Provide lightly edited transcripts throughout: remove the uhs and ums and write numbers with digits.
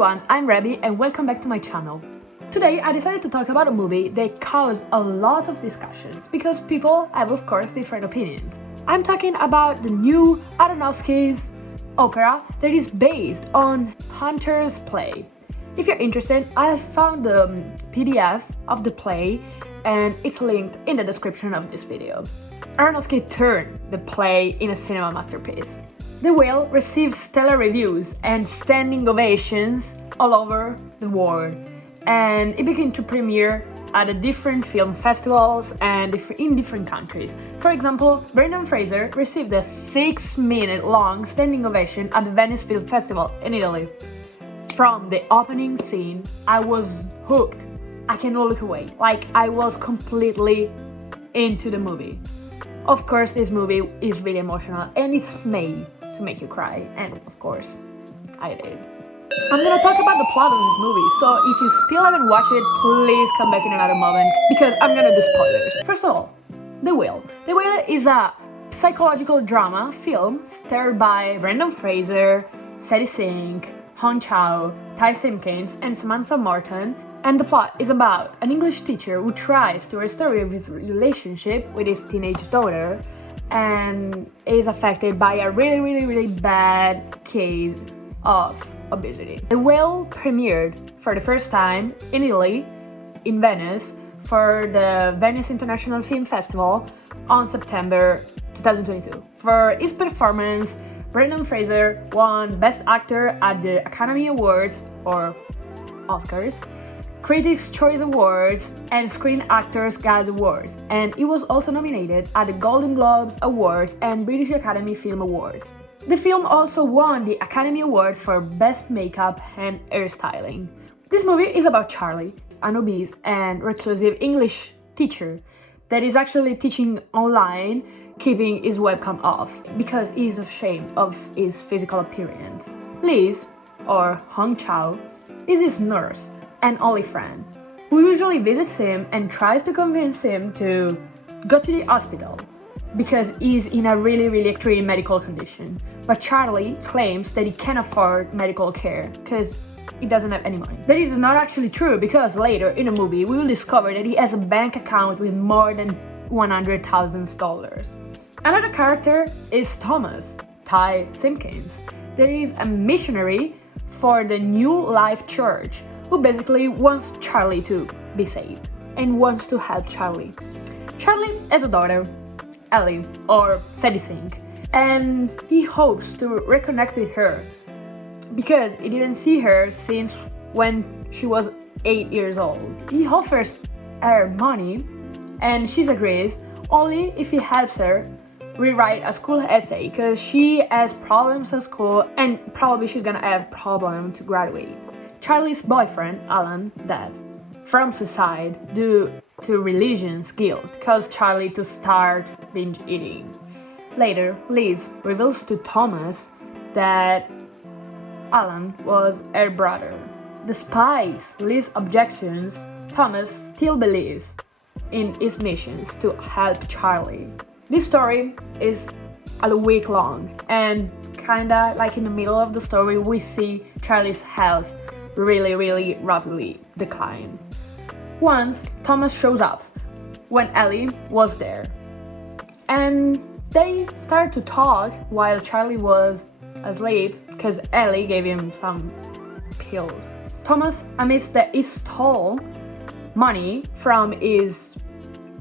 everyone, I'm Rebe and welcome back to my channel. Today I decided to talk about a movie that caused a lot of discussions because people have of course different opinions. I'm talking about the new Aronofkky's opera that is based on Hunter's play. If you're interested, I found the PDF of the play and it's linked in the description of this video. Aronofkky turned the play in a cinema masterpiece. The Whale received stellar reviews and standing ovations all over the world, and it began to premiere at different film festivals and in different countries. For example, Brendan Fraser received a 6-minute long standing ovation at the Venice Film Festival in Italy. From the opening scene, I was hooked. I cannot look away. I was completely into the movie. Of course, this movie is really emotional and it's made to make you cry, and of course, I did. I'm gonna talk about the plot of this movie, so if you still haven't watched it, please come back in another moment because I'm gonna do spoilers. First of all, The Whale. The Whale is a psychological drama film starred by Brendan Fraser, Sadie Sink, Hong Chow, Ty Simpkins, and Samantha Morton. And the plot is about an English teacher who tries to restore his relationship with his teenage daughter and is affected by a really bad case of obesity. The Whale premiered for the first time in Italy, in Venice, for the Venice International Film Festival on September 2022. For its performance, Brendan Fraser won Best Actor at the Academy Awards, or Oscars, Critics' Choice Awards, and Screen Actors Guild Awards, and he was also nominated at the Golden Globes Awards and British Academy Film Awards. The film also won the Academy Award for Best Makeup and Hairstyling. This movie is about Charlie, an obese and reclusive English teacher that is actually teaching online, keeping his webcam off because he is ashamed of his physical appearance. Liz, or Hong Chow, is his nurse and only friend, who usually visits him and tries to convince him to go to the hospital because he's in a really extreme medical condition. But Charlie claims that he can't afford medical care because he doesn't have any money. That is not actually true because later in the movie we will discover that he has a bank account with more than $100,000. Another character is Thomas, Ty Simpkins. There is a missionary for the New Life Church who basically wants Charlie to be saved and wants to help Charlie. Charlie has a daughter, Ellie, or Sadie Sink, and he hopes to reconnect with her because he didn't see her since when she was 8 years old. He offers her money and she agrees only if he helps her rewrite a school essay because she has problems at school and probably she's gonna have problems to graduate. Charlie's boyfriend, Alan, died from suicide due to religion's guilt, caused Charlie to start binge eating. Later, Liz reveals to Thomas that Alan was her brother. Despite Liz's objections, Thomas still believes in his missions to help Charlie. This story is a week long, and kinda like in the middle of the story, we see Charlie's health really rapidly decline. Once, Thomas shows up when Ellie was there, and they started to talk while Charlie was asleep because Ellie gave him some pills. Thomas admits that he stole money from his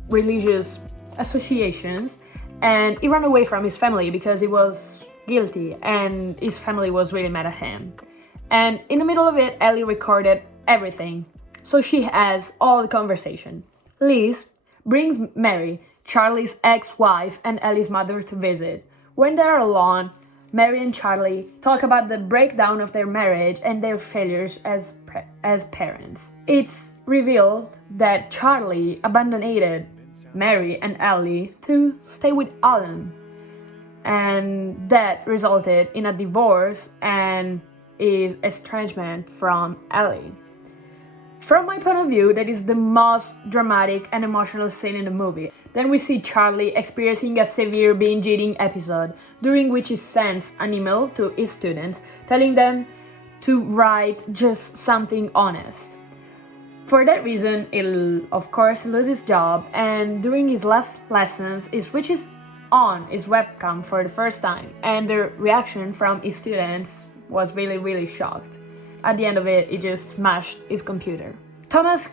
religious associations and he ran away from his family because he was guilty and his family was really mad at him. And in the middle of it, Ellie recorded everything, so she has all the conversation. Liz brings Mary, Charlie's ex-wife and Ellie's mother, to visit. When they're alone, Mary and Charlie talk about the breakdown of their marriage and their failures as parents. It's revealed that Charlie abandoned Mary and Ellie to stay with Alan, and that resulted in a divorce and is estrangement from Ellie. From my point of view, that is the most dramatic and emotional scene in the movie. Then we see Charlie experiencing a severe binge eating episode, during which he sends an email to his students telling them to write just something honest. For that reason, he'll of course lose his job, and during his last lessons, he switches on his webcam for the first time, and the reaction from his students was really shocked. At the end of it, he just smashed his computer. Thomas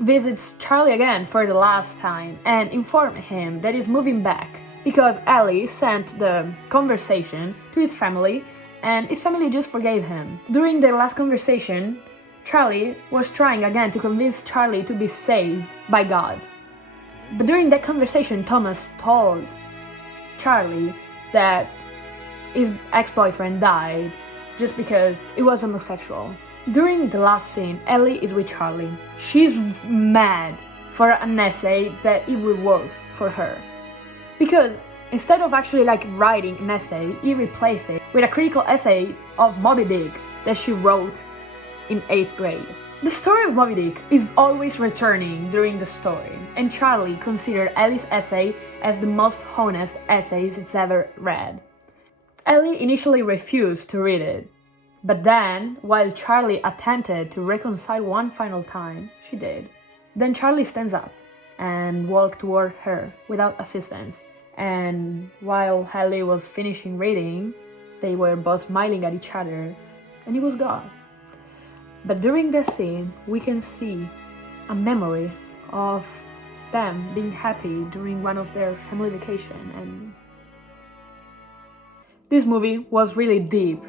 visits Charlie again for the last time and informs him that he's moving back because Ellie sent the conversation to his family and his family just forgave him. During their last conversation, Charlie was trying again to convince Charlie to be saved by God. But during that conversation, Thomas told Charlie that his ex-boyfriend died just because he was homosexual. During the last scene, Ellie is with Charlie. She's mad for an essay that he wrote for her. Because instead of actually writing an essay, he replaced it with a critical essay of Moby Dick that she wrote in 8th grade. The story of Moby Dick is always returning during the story, and Charlie considered Ellie's essay as the most honest essays it's ever read. Ellie initially refused to read it, but then, while Charlie attempted to reconcile one final time, she did. Then Charlie stands up and walked toward her without assistance, and while Ellie was finishing reading, they were both smiling at each other, and he was gone. But during this scene, we can see a memory of them being happy during one of their family vacation, and this movie was really deep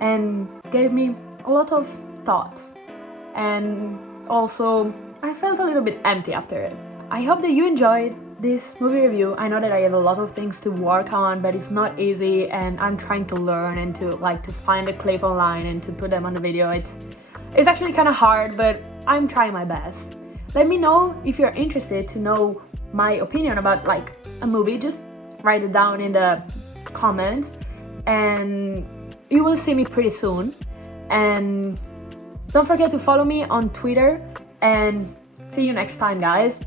and gave me a lot of thoughts, and also I felt a little bit empty after it. I hope that you enjoyed this movie review. I know that I have a lot of things to work on, but it's not easy, and I'm trying to learn and to find a clip online and to put them on the video. It's actually kind of hard, but I'm trying my best. Let me know if you're interested to know my opinion about a movie. Just write it down in the comments, and you will see me pretty soon. And don't forget to follow me on Twitter, and see you next time, guys.